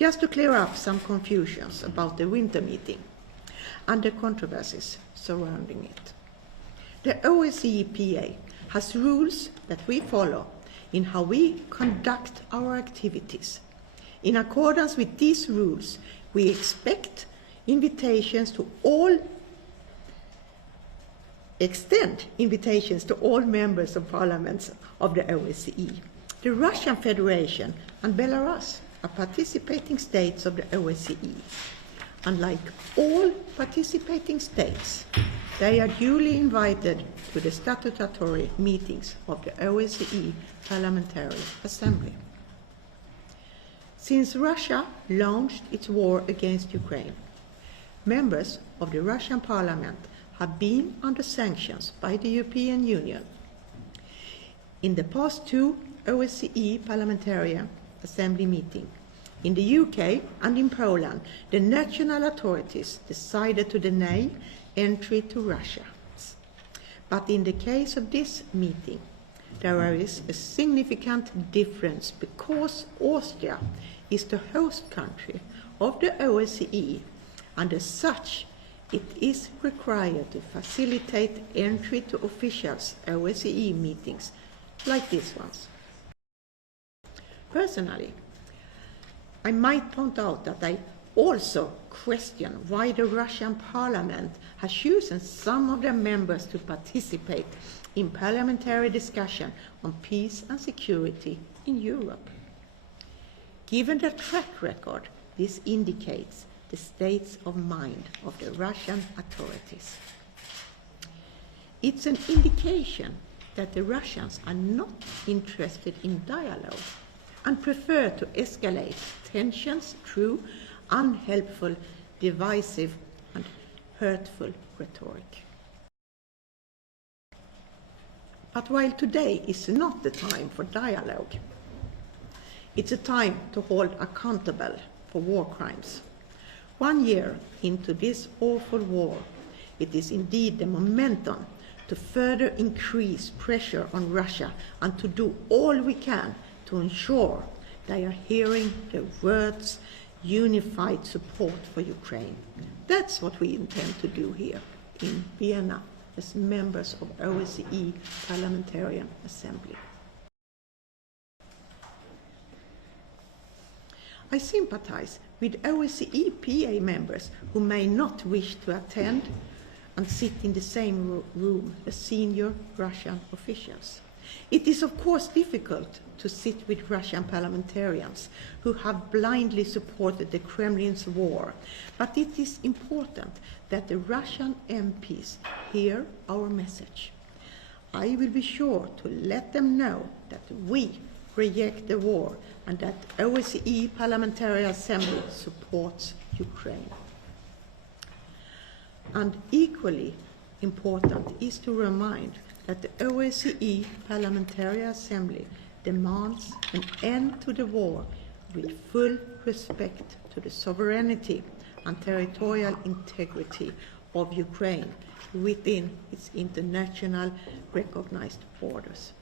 Just to clear up some confusions about the winter meeting and the controversies surrounding it. The OSCEPA has rules that we follow in how we conduct our activities. In accordance with these rules, we extend invitations to all members of parliaments of the OSCE. The Russian Federation and Belarus are participating states of the OSCE. Unlike all participating states, they are duly invited to the statutory meetings of the OSCE Parliamentary Assembly. Since Russia launched its war against Ukraine, members of the Russian Parliament have been under sanctions by the European Union. In the past two OSCE Parliamentary Assembly meetings, in the UK and in Poland, the national authorities decided to deny entry to Russia. But in the case of this meeting, there is a significant difference because Austria is the host country of the OSCE, and as such, it is required to facilitate entry to officials' OSCE meetings like these ones. Personally, I might point out that I also question why the Russian Parliament has chosen some of their members to participate in parliamentary discussion on peace and security in Europe. Given the track record, this indicates the state of mind of the Russian authorities. It's an indication that the Russians are not interested in dialogue and prefer to escalate tensions through unhelpful, divisive and hurtful rhetoric. But while today is not the time for dialogue, it's a time to hold accountable for war crimes. 1 year into this awful war, it is indeed the momentum to further increase pressure on Russia and to do all we can to ensure they are hearing the words unified support for Ukraine. That's what we intend to do here in Vienna as members of OSCE Parliamentary Assembly. I sympathize with OSCEPA members who may not wish to attend and sit in the same room as senior Russian officials. It is of course difficult to sit with Russian parliamentarians who have blindly supported the Kremlin's war, but it is important that the Russian MPs hear our message. I will be sure to let them know that we reject the war and that OSCE Parliamentary Assembly supports Ukraine. And equally important is to remind that the OSCE Parliamentary Assembly demands an end to the war with full respect to the sovereignty and territorial integrity of Ukraine within its international recognized borders.